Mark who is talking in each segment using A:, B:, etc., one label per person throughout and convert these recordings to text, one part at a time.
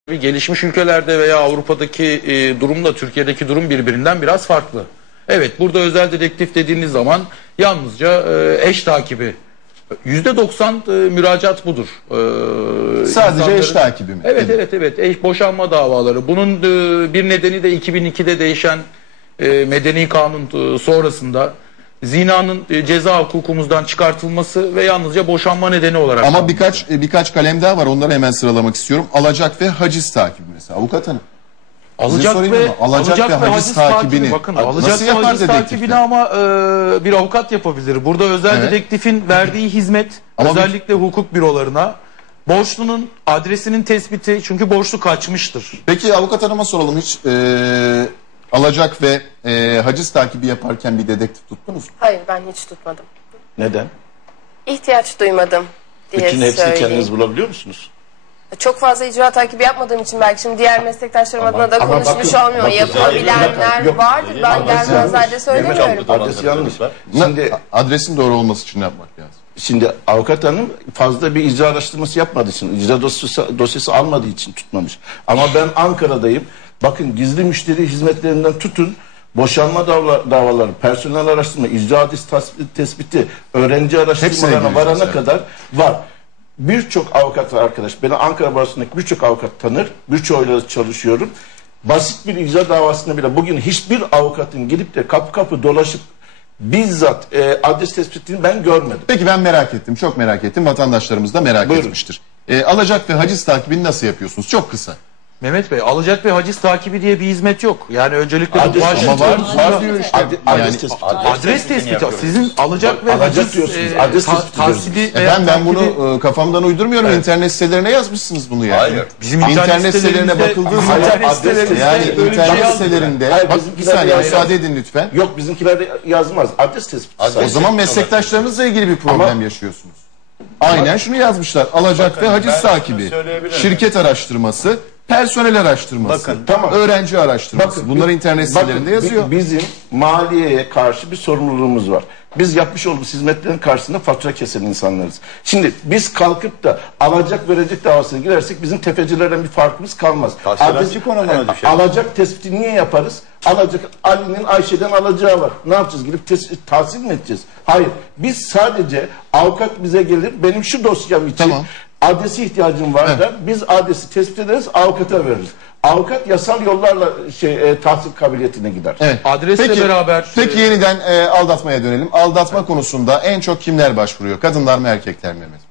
A: Gelişmiş ülkelerde veya Avrupa'daki durumla Türkiye'deki durum birbirinden biraz farklı. Evet, burada özel dedektif dediğiniz zaman yalnızca eş takibi. %90 müracaat budur.
B: Sadece eş takibi mi?
A: Evet. Eş boşanma davaları. Bunun bir nedeni de 2002'de değişen Medeni Kanun sonrasında zinanın ceza hukukumuzdan çıkartılması ve yalnızca boşanma nedeni olarak.
B: Ama birkaç kalem daha var. Onları hemen sıralamak istiyorum. Alacak ve haciz takibi mesela. Avukat hanım.
A: Alacak ve haciz takibini bakın, alacak ve haciz takibini ama bir avukat yapabilir. Burada özel dedektifin verdiği hizmet ama özellikle hukuk bürolarına borçlunun adresinin tespiti, çünkü borçlu kaçmıştır.
B: Peki avukat hanıma soralım, hiç alacak ve haciz takibi yaparken bir dedektif tuttunuz mu?
C: Hayır, ben hiç tutmadım.
D: Neden?
C: İhtiyaç duymadım diye
D: Bütün hepsini
C: söyleyeyim.
D: kendiniz bulabiliyor musunuz?
C: Çok fazla icra takibi yapmadığım için belki şimdi diğer meslektaşlarım adına da konuşmuş olmuyor. Yapabilenler vardır. Ben gelmezlerde söylemiyorum.
D: Adresi yanlış. Şimdi
B: Adresin doğru olması için ne yapmak lazım?
D: Şimdi avukat hanım fazla bir icra araştırması yapmadığı için, icra dosyası almadığı için tutmamış. Ama ben Ankara'dayım. Bakın, gizli müşteri hizmetlerinden tutun, boşanma davaları, personel araştırma, icra adres tespiti, öğrenci araştırmalarına varana kadar var. Birçok avukat var arkadaş. Beni Ankara Barosu'ndaki birçok avukat tanır. Birçoğuyla çalışıyorum. Basit bir icra davasında bile bugün hiçbir avukatın gidip de kapı kapı dolaşıp bizzat adres tespitini ben görmedim.
B: Peki ben merak ettim. Çok merak ettim. Vatandaşlarımız da merak etmiştir. Alacak ve haciz takibini nasıl yapıyorsunuz? Çok kısa.
A: Mehmet Bey, alacak ve haciz takibi diye bir hizmet yok. Yani öncelikle
D: adres
B: diyor işte.
A: Adres tespiti. Sizin alacak ve haciz tahsili.
B: Ben bunu kafamdan uydurmuyorum. İnternet sitelerine yazmışsınız bunu yani.
A: Hayır. Bizim
B: internet sitelerine bakıldığı zaman internet sitelerinde bir saniye müsaade edin lütfen.
D: Yok, bizimkiler de yazmaz. Adres tespiti.
B: O zaman meslektaşlarınızla ilgili bir problem yaşıyorsunuz. Aynen şunu yazmışlar. Alacak ve haciz takibi, şirket araştırması, personel araştırması, öğrenci araştırması. Bunlar internet sitelerinde yazıyor.
D: Bizim maliyeye karşı bir sorumluluğumuz var. Biz yapmış olduğumuz hizmetlerin karşısında fatura kesen insanlarız. Şimdi biz kalkıp da alacak verecek davasına girersek bizim tefecilerden bir farkımız kalmaz. Alacak tespiti niye yaparız? Alacak, Ali'nin Ayşe'den alacağı var. Ne yapacağız? Gidip tahsil mi edeceğiz? Hayır. Biz sadece avukat bize gelir, benim şu dosyam için adresi ihtiyacım var der. Biz adresi tespit ederiz, avukata veririz. Avukat yasal yollarla tahsil kabiliyetine gider.
B: Evet.
A: Adresle beraber.
B: Peki yeniden aldatmaya dönelim. Aldatma konusunda en çok kimler başvuruyor? Kadınlar mı, erkekler mi Mehmet Bey?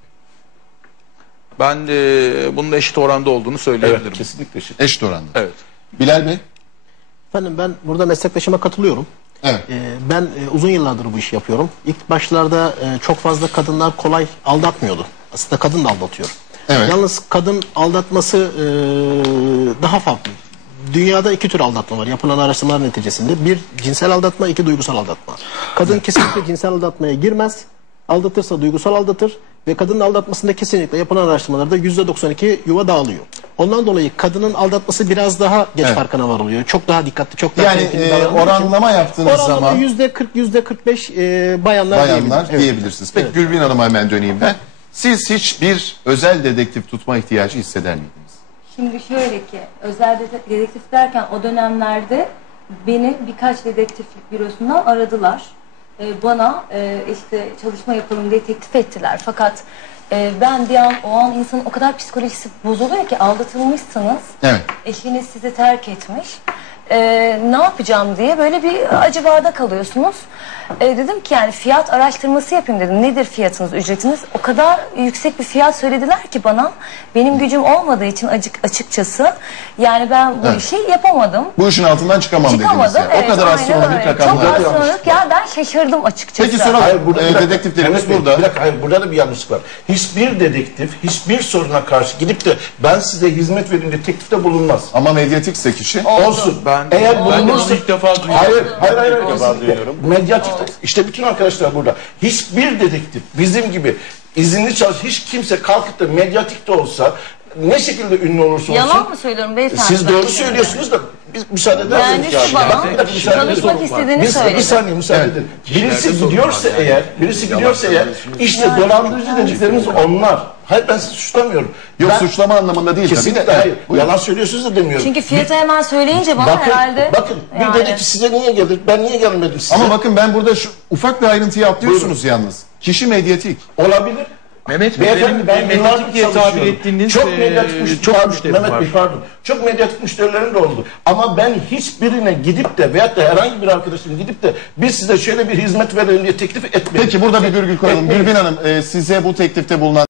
A: Ben bunun eşit oranda olduğunu söyleyebilirim.
D: Evet, kesinlikle eşit.
B: Eşit oranda.
A: Evet.
B: Bilal Bey?
E: Efendim, ben burada meslektaşıma katılıyorum.
B: Evet.
E: Ben uzun yıllardır bu işi yapıyorum. İlk başlarda çok fazla kadınlar kolay aldatmıyordu. Aslında kadın da aldatıyor.
B: Evet.
E: Yalnız kadın aldatması daha farklı. Dünyada iki tür aldatma var yapılan araştırmalar neticesinde. Bir, cinsel aldatma, iki, duygusal aldatma. Kadın kesinlikle cinsel aldatmaya girmez. Aldatırsa duygusal aldatır. Ve kadının aldatmasında kesinlikle yapılan araştırmalarda %92 yuva dağılıyor. Ondan dolayı kadının aldatması biraz daha geç farkına varılıyor. Çok daha dikkatli, çok daha
B: oranlama yaptığınız zaman
E: %40, %45 bayanlar
B: diyebilirsiniz. Peki Gülbin Hanım'a hemen döneyim ben. Siz hiçbir özel dedektif tutma ihtiyacı hisseder miydiniz?
F: Şimdi şöyle ki, özel dedektif derken o dönemlerde beni birkaç dedektiflik bürosundan aradılar. Bana işte çalışma yapalım diye teklif ettiler. Fakat ben bir an, o an insanın o kadar psikolojisi bozuluyor ki, aldatılmışsınız.
B: Evet.
F: Eşiniz sizi terk etmiş. Ne yapacağım diye böyle bir acıbada kalıyorsunuz. Dedim ki yani fiyat araştırması yapayım dedim. Nedir fiyatınız, ücretiniz? O kadar yüksek bir fiyat söylediler ki bana. Benim gücüm olmadığı için açıkçası yani ben bu işi yapamadım.
B: Bu işin altından çıkamam dediniz.
F: Evet,
B: o kadar astronomik rakamlar.
F: Çok astronomik ya, ben şaşırdım açıkçası.
B: Peki soralım. Dedektiflerimiz burada.
D: Bir dakika, hayır, burada da bir yanlışlık var. Hiçbir dedektif hiçbir soruna karşı gidip de ben size hizmet vereyim diye teklifte bulunmaz.
B: Ama medyatikse kişi.
D: Olsun. Eğer bulunursa
A: ilk defa duyuyorum.
D: Hayır. Medyatik, işte bütün arkadaşlar burada. Hiçbir dedektif bizim gibi izinli çalış, hiç kimse kalkıp da medyatik de olsa ne şekilde ünlü olursa olsun.
F: Yalan mı söylüyorum beyefendi?
D: Siz doğru söylüyorsunuz da biz müsaade ederseniz.
F: Kendisi bana tanışmak istediğini söyledi.
D: Bir saniye müsaade edin. Birisi gidiyorsa eğer işte dolandırıcı dediklerimiz onlar. Hayır ben sizi suçlamıyorum.
B: Yok suçlama anlamında değil.
D: Kesinlikle hayır. Yalan söylüyorsunuz da demiyorum.
F: Çünkü fiyatı hemen söyleyince bana herhalde.
D: Bakın bir dedi ki size niye gelir? Ben niye gelmedim size?
B: Ama bakın ben burada şu ufak bir ayrıntıyı atlıyorsunuz yalnız. Kişi medyatik.
D: Olabilir.
A: Mehmet Bey, ben medyatik diye tabir ettiğiniz
D: çok medyatik müşterilerim de oldu. Ama ben hiçbirine gidip de veyahut da herhangi bir arkadaşım gidip de biz size şöyle bir hizmet verelim diye teklif etmedim.
B: Peki burada bir virgül koyalım. Gülbin Hanım size bu teklifte bulunan